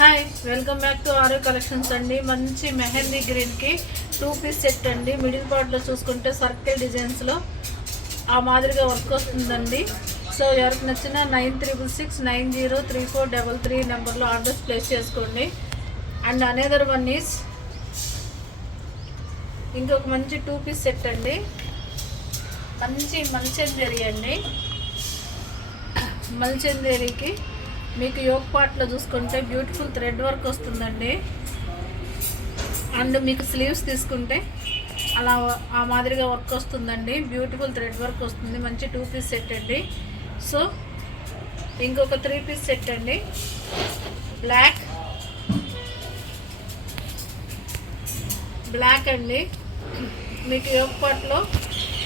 Hi, welcome back to Aaryo collections అండి. మంచి మెహందీ గ్రీన్కి 2 పీస్ సెట్ అండి. మిడిల్ పార్ట్లో చూసుకుంటే సర్కిల్ డిజైన్స్లో ఆ మాదిరిగా వర్క్ వస్తుందండి. సో ఎవరికి నచ్చిన 9369034333 నెంబర్లో ఆర్డర్స్ ప్లేస్ చేసుకోండి. అండ్ అనేదర్ వన్ ఈస్ ఇంకొక మంచి 2 పీస్ సెట్ అండి. మంచి మల్చెందేరి అండి. మల్చెందేరికి మీకు యోక్ పార్ట్లో చూసుకుంటే బ్యూటిఫుల్ థ్రెడ్ వర్క్ వస్తుందండి. అండ్ మీకు స్లీవ్స్ తీసుకుంటే అలా ఆ మాదిరిగా వర్క్ వస్తుందండి. బ్యూటిఫుల్ థ్రెడ్ వర్క్ వస్తుంది. మంచి 2 పీస్ సెట్ అండి. సో ఇంకొక 3 పీస్ సెట్ అండి. బ్లాక్ అండి. మీకు యోక్ పార్ట్లో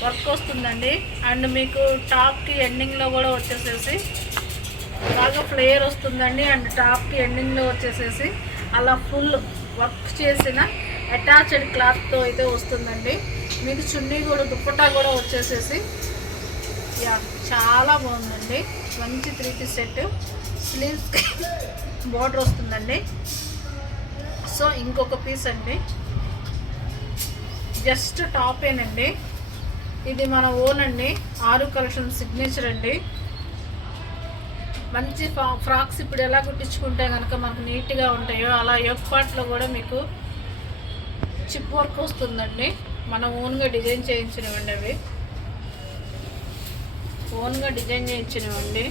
వర్క్ వస్తుందండి. అండ్ మీకు టాప్కి ఎండింగ్లో కూడా వచ్చేసేసి బాగా ఫ్లేయర్ వస్తుందండి. అండ్ టాప్కి ఎండింగ్లో వచ్చేసేసి అలా ఫుల్ వర్క్ చేసిన అటాచ్డ్ క్లాత్తో అయితే వస్తుందండి. మీకు చున్నీ కూడా దుప్పటా కూడా వచ్చేసేసి చాలా బాగుందండి. మంచి 3 పీస్ సెట్. స్లీవ్స్ బోర్డర్ వస్తుందండి. సో ఇంకొక పీస్ అండి. జస్ట్ టాపేనండి. ఇది మన ఓన్ అండి. ఆరు కలెక్షన్ సిగ్నేచర్ అండి. మంచి ఫ్రాక్స్ ఇప్పుడు ఎలా కుట్టించుకుంటే కనుక మనకు నీట్గా ఉంటాయో అలా యోక్ పార్ట్లో కూడా మీకు చిప్ వర్క్ వస్తుందండి. మనం ఓన్గా డిజైన్ చేయించినవండి. అవి ఓన్గా డిజైన్ చేయించినవండి.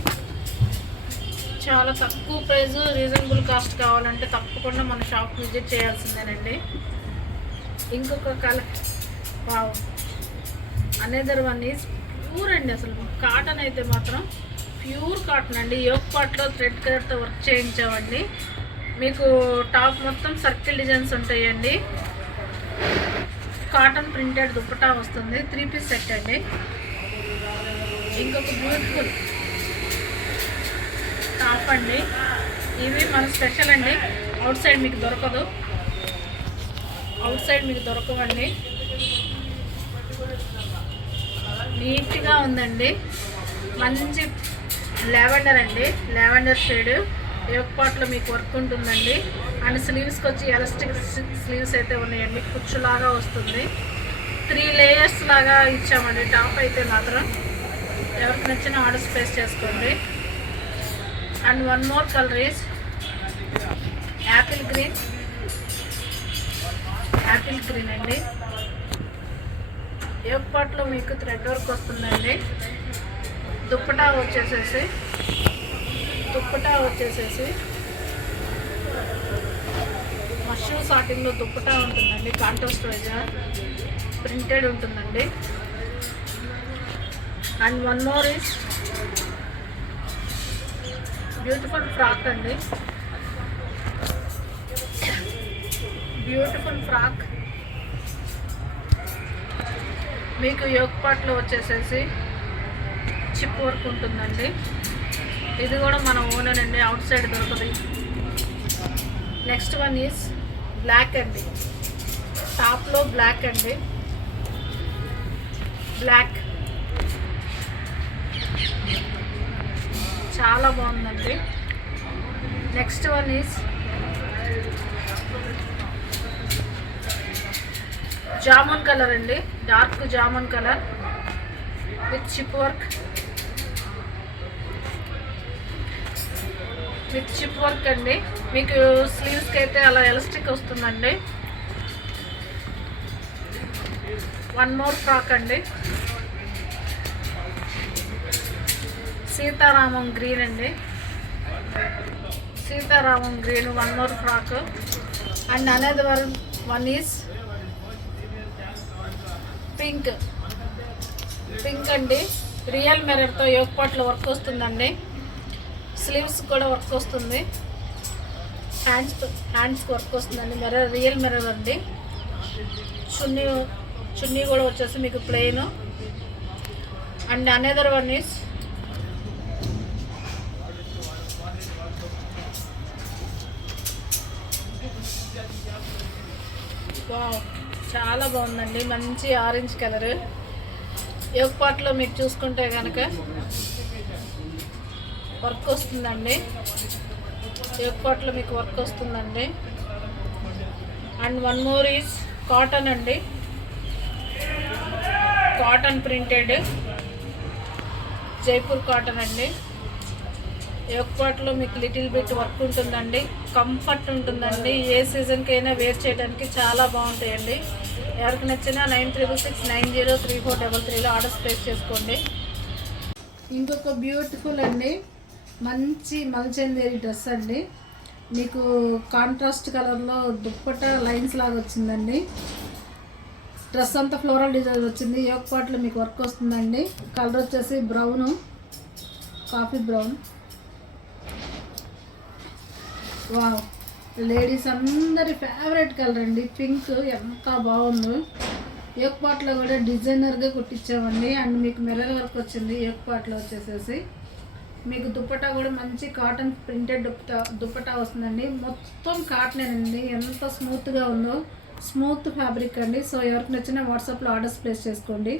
చాలా తక్కువ ప్రైస్, రీజనబుల్ కాస్ట్ కావాలంటే తప్పకుండా మన షాప్ విజిట్ చేయాల్సిందేనండి. ఇంకొక colour another one is pure అండి. అసలు కాటన్ అయితే మాత్రం ప్యూర్ కాటన్ అండి. యోక్ పార్ట్లో థ్రెడ్ కలర్తో వర్క్ చేయించామండి. మీకు టాప్ మొత్తం సర్కిల్ డిజైన్స్ ఉంటాయండి. కాటన్ ప్రింటెడ్ దుప్పటా వస్తుంది. 3 పీస్ సెట్ అండి. ఇంకొక బ్యూటిఫుల్ టాప్ అండి. ఇవి మన స్పెషల్ అండి. అవుట్ సైడ్ మీకు దొరకదు. అవుట్ సైడ్ మీకు దొరకవండి. నీట్గా ఉందండి. మంచి లావెండర్ అండి. లావెండర్ షేడ్ యోక్ పార్ట్లో మీకు వర్క్ ఉంటుందండి. అండ్ స్లీవ్స్కి వచ్చి ఎలాస్టిక్ స్లీవ్స్ అయితే ఉన్నాయండి. కుచ్చులాగా వస్తుంది. 3 లేయర్స్ లాగా ఇచ్చామండి. టాప్ అయితే మాత్రం ఎవరికి నచ్చిన ఆర్డర్స్ ప్లేస్ చేసుకోండి. And one more colour is Apple green అండి. యోక్ పార్ట్లో మీకు థ్రెడ్ వర్క్ వస్తుందండి. దుప్పటా వచ్చేసేసి మష్రూ సాటింగ్లో దుప్పటా ఉంటుందండి. కాంట్రాస్ట్ వైజ్గా ప్రింటెడ్ ఉంటుందండి. And one more is beautiful frock అండి. బ్యూటిఫుల్ ఫ్రాక్ మీకు యోక్ పార్ట్లో వచ్చేసేసి చిప్ వర్క్ ఉంటుందండి. ఇది కూడా మన ఓనర్ అండి. అవుట్ సైడ్ దొరకదు. నెక్స్ట్ వన్ ఈజ్ బ్లాక్ అండి. టాప్లో బ్లాక్ అండి. బ్లాక్ చాలా బాగుందండి. Next one is jamun colour అండి. Dark jamun colour with chip work అండి. మీకు స్లీవ్స్కి అయితే అలా ఎలాస్టిక్ వస్తుందండి. వన్ మోర్ ఫ్రాక్ అండి. సీతారామం గ్రీన్ అండి. Sitaramam green one more frock. And another one is pink అండి. రియల్ మిర్రర్తో యోక్ పార్ట్లో వర్క్ వస్తుందండి. స్లీవ్స్ కూడా వర్క్ వస్తుంది. హ్యాండ్స్కి వర్క్ వస్తుందండి. రియల్ మిర్రర్ అండి. చున్నీ కూడా వచ్చేసి మీకు plain. And another one is చాలా బాగుందండి. మంచి ఆరెంజ్ కలర్ యోక్ పార్ట్లో మీకు చూసుకుంటే కనుక వర్క్ వస్తుందండి. యోక్ పార్ట్లో మీకు వర్క్ వస్తుందండి. And one more is cotton అండి, కాటన్ ప్రింటెడ్ జైపూర్ కాటన్ అండి. యోక్ పార్ట్లో మీకు లిటిల్ బిట్ వర్క్ ఉంటుందండి, కంఫర్ట్ ఉంటుందండి. ఏ సీజన్కి అయినా వేర్ చేయడానికి చాలా బాగుంటాయండి. ఎవరికి నచ్చినా 9369034333లో ఆర్డర్స్ ప్లేస్ చేసుకోండి. ఇంకొక బ్యూటిఫుల్ అండి, మంచి మల్చందేరి డ్రెస్ అండి. మీకు కాంట్రాస్ట్ కలర్లో దుప్పట్టా లైన్స్ లాగా వచ్చిందండి. డ్రెస్ అంతా ఫ్లోరల్ డిజైన్ వచ్చింది. యోక్ పార్ట్లో మీకు వర్క్ వస్తుందండి. కలర్ వచ్చేసి brown, coffee brown. Wow, ladies అందరి ఫేవరెట్ కలర్ అండి, పింక్. ఎంత బాగుందో. యోక్ పార్ట్లో కూడా డిజైనర్గా కుట్టించామండి. అండ్ మీకు మిర్రర్ వర్క్ వచ్చింది. యోక్ పార్ట్లో వచ్చేసేసి మీకు దుప్పటా కూడా మంచి కాటన్ ప్రింటెడ్ దుప్పటా వస్తుందండి. మొత్తం కాటన్ అండి, ఎంత స్మూత్గా ఉందో. స్మూత్ ఫ్యాబ్రిక్ అండి. సో ఎవరికి నచ్చినా వాట్సాప్లో ఆర్డర్స్ ప్లేస్ చేసుకోండి.